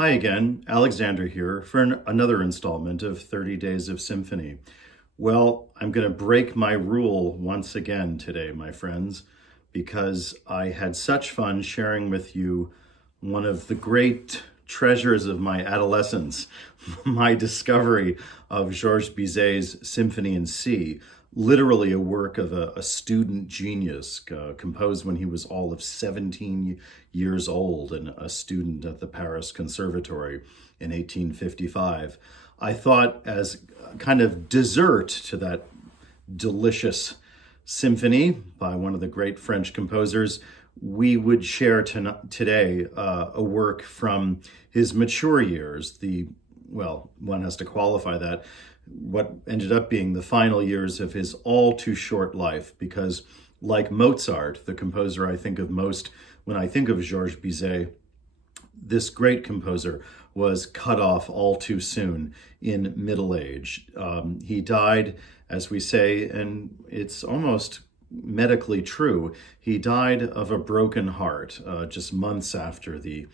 Hi again, Alexander here for another installment of 30 Days of Symphony. Well, I'm going to break my rule once again today, my friends, because I had such fun sharing with you one of the great treasures of my adolescence, my discovery of Georges Bizet's Symphony in C, literally a work of a student genius, composed when he was all of 17 years old and a student at the Paris Conservatory in 1855. I thought, as kind of dessert to that delicious symphony by one of the great French composers, we would share today a work from his mature years, one has to qualify that, what ended up being the final years of his all too short life, because like Mozart, the composer I think of most when I think of Georges Bizet, this great composer was cut off all too soon in middle age. He died, as we say, and it's almost medically true, he died of a broken heart just months after the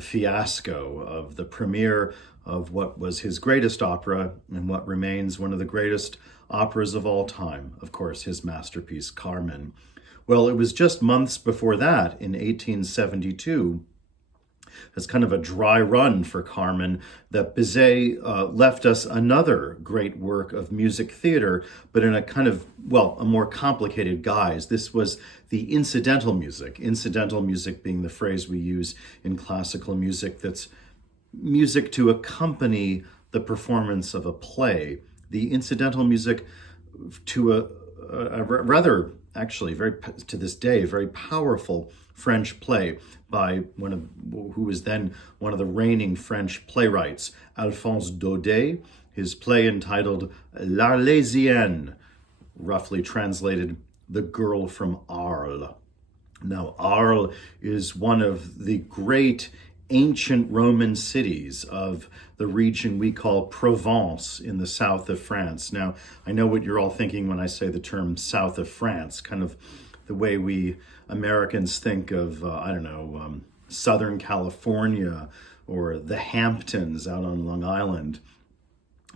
fiasco of the premiere of what was his greatest opera and what remains one of the greatest operas of all time, of course, his masterpiece, Carmen. Well, it was just months before that, in 1872, as kind of a dry run for Carmen, that Bizet left us another great work of music theater, but in a kind of, a more complicated guise. This was the incidental music being the phrase we use in classical music, that's music to accompany the performance of a play. The incidental music to a rather, actually, very to this day, very powerful French play by who was then one of the reigning French playwrights, Alphonse Daudet. His play entitled L'Arlésienne, roughly translated, The Girl from Arles. Now, Arles is one of the great ancient Roman cities of the region we call Provence in the south of France. Now, I know what you're all thinking when I say the term south of France, kind of the way we Americans think of, Southern California or the Hamptons out on Long Island,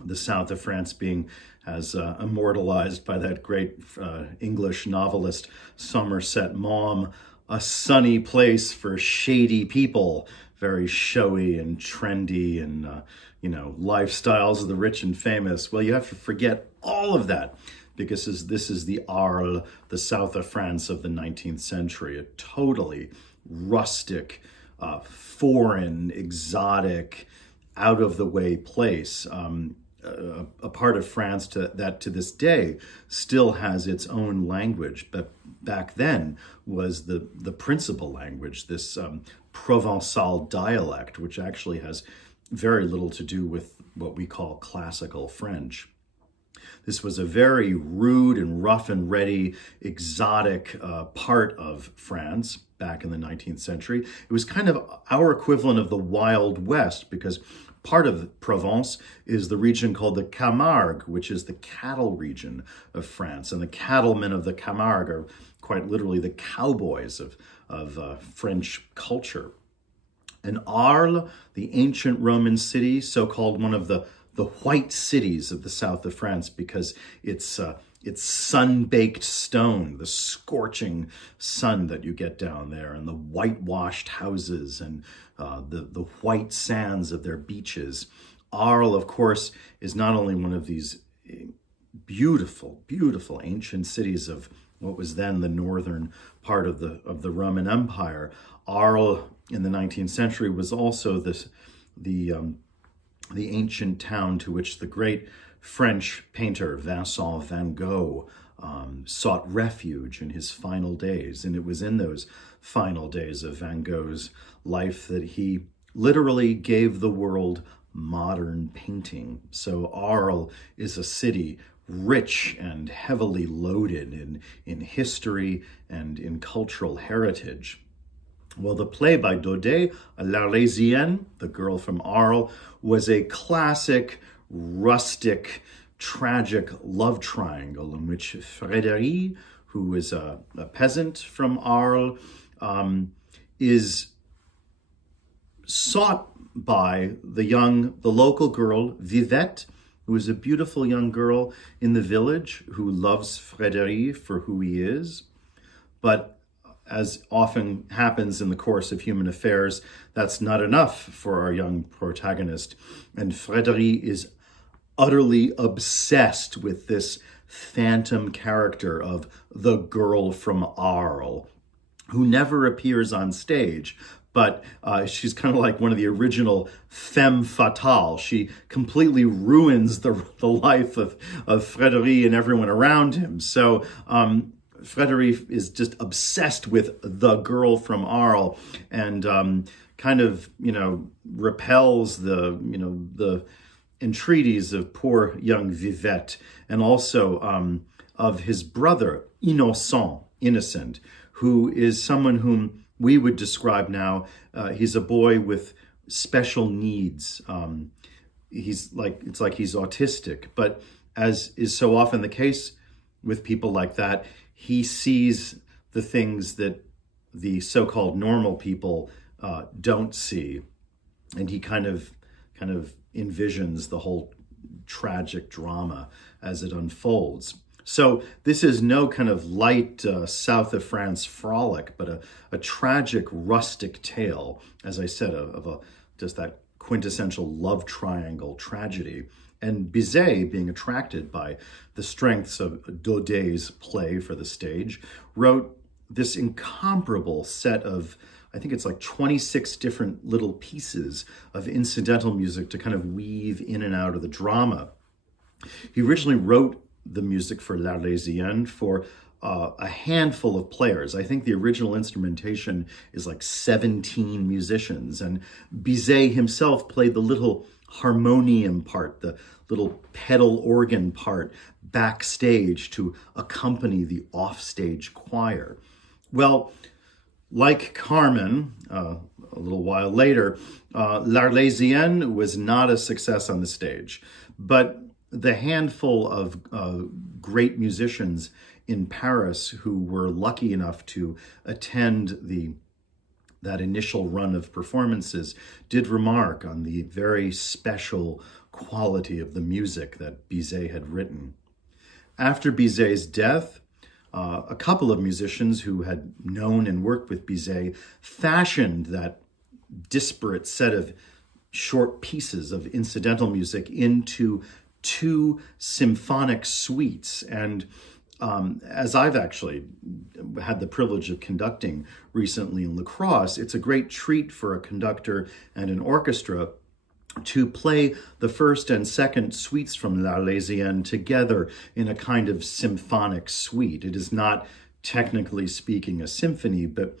the south of France being as immortalized by that great English novelist Somerset Maugham, a sunny place for shady people, very showy and trendy and, lifestyles of the rich and famous. Well, you have to forget all of that, because this is the Arles, the south of France of the 19th century, a totally rustic, foreign, exotic, out-of-the-way place. A part of France that to this day still has its own language, but back then was the principal language, this Provençal dialect, which actually has very little to do with what we call classical French. This was a very rude and rough and ready, exotic part of France back in the 19th century. It was kind of our equivalent of the Wild West, because part of Provence is the region called the Camargue, which is the cattle region of France. And the cattlemen of the Camargue are quite literally the cowboys of French culture. And Arles, the ancient Roman city, so-called one of the white cities of the south of France, because it's sun-baked stone, the scorching sun that you get down there, and the whitewashed houses and the white sands of their beaches. Arles, of course, is not only one of these beautiful, beautiful ancient cities of what was then the northern part of the Roman Empire. Arles in the 19th century was also the ancient town to which the great French painter Vincent van Gogh sought refuge in his final days. And it was in those final days of Van Gogh's life that he literally gave the world modern painting. So Arles is a city rich and heavily loaded in history and in cultural heritage. Well, the play by Daudet, L'Arlésienne, The Girl from Arles, was a classic, rustic, tragic love triangle in which Frédéric, who is a peasant from Arles, is sought by the local girl, Vivette, who is a beautiful young girl in the village who loves Frédéric for who he is. But as often happens in the course of human affairs, that's not enough for our young protagonist. And Frédéric is utterly obsessed with this phantom character of the girl from Arles, who never appears on stage, but she's kind of like one of the original femme fatale. She completely ruins the life of Frédéric and everyone around him. So Frédéric is just obsessed with the girl from Arles, and kind of, repels the entreaties of poor young Vivette, and also of his brother, Innocent, who is someone whom we would describe now, he's a boy with special needs. It's like he's autistic, but as is so often the case with people like that, he sees the things that the so-called normal people don't see, and he kind of envisions the whole tragic drama as it unfolds. So this is no kind of light south of France frolic, but a tragic rustic tale, as I said, of just that quintessential love triangle tragedy. And Bizet, being attracted by the strengths of Daudet's play for the stage, wrote this incomparable set of, I think it's like 26 different little pieces of incidental music to kind of weave in and out of the drama. He originally wrote the music for L'Arlésienne for a handful of players. I think the original instrumentation is like 17 musicians, and Bizet himself played the little harmonium part, the little pedal organ part backstage to accompany the offstage choir. Well, like Carmen, a little while later, L'Arlésienne was not a success on the stage, but the handful of great musicians in Paris who were lucky enough to attend that initial run of performances did remark on the very special quality of the music that Bizet had written. After Bizet's death, a couple of musicians who had known and worked with Bizet fashioned that disparate set of short pieces of incidental music into 2 symphonic suites. And as I've actually had the privilege of conducting recently in La Crosse, it's a great treat for a conductor and an orchestra to play the first and second suites from L'Arlésienne together in a kind of symphonic suite. It is not, technically speaking, a symphony, but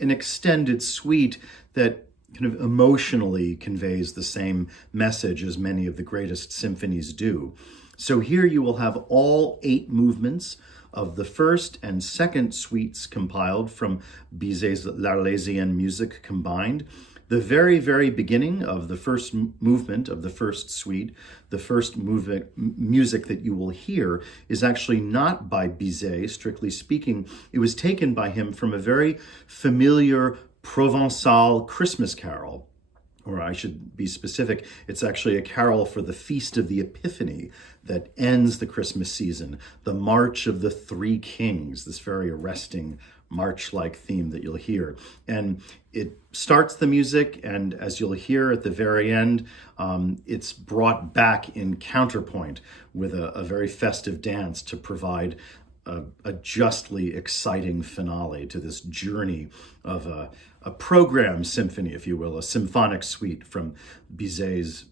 an extended suite that kind of emotionally conveys the same message as many of the greatest symphonies do. So here you will have all 8 movements of the first and second suites compiled from Bizet's L'Arlésienne music combined. The very, very beginning of the first movement of the first suite, the first music that you will hear, is actually not by Bizet, strictly speaking. It was taken by him from a very familiar Provençal Christmas carol, or I should be specific, it's actually a carol for the Feast of the Epiphany that ends the Christmas season, the March of the Three Kings, this very arresting march-like theme that you'll hear. And it starts the music, and as you'll hear at the very end, it's brought back in counterpoint with a very festive dance to provide a justly exciting finale to this journey of a program symphony, if you will, a symphonic suite from Bizet's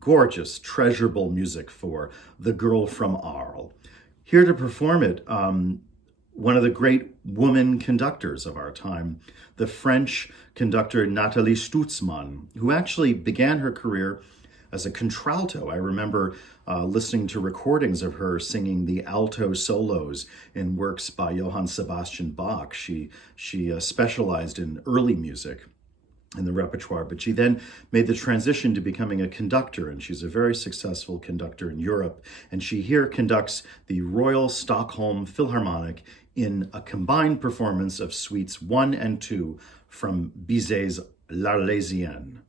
gorgeous, treasurable music for The Girl from Arles. Here to perform it, one of the great woman conductors of our time, the French conductor Nathalie Stutzmann, who actually began her career as a contralto. I remember listening to recordings of her singing the alto solos in works by Johann Sebastian Bach. She specialized in early music in the repertoire, but she then made the transition to becoming a conductor, and she's a very successful conductor in Europe. And she here conducts the Royal Stockholm Philharmonic in a combined performance of suites 1 and 2 from Bizet's L'Arlésienne.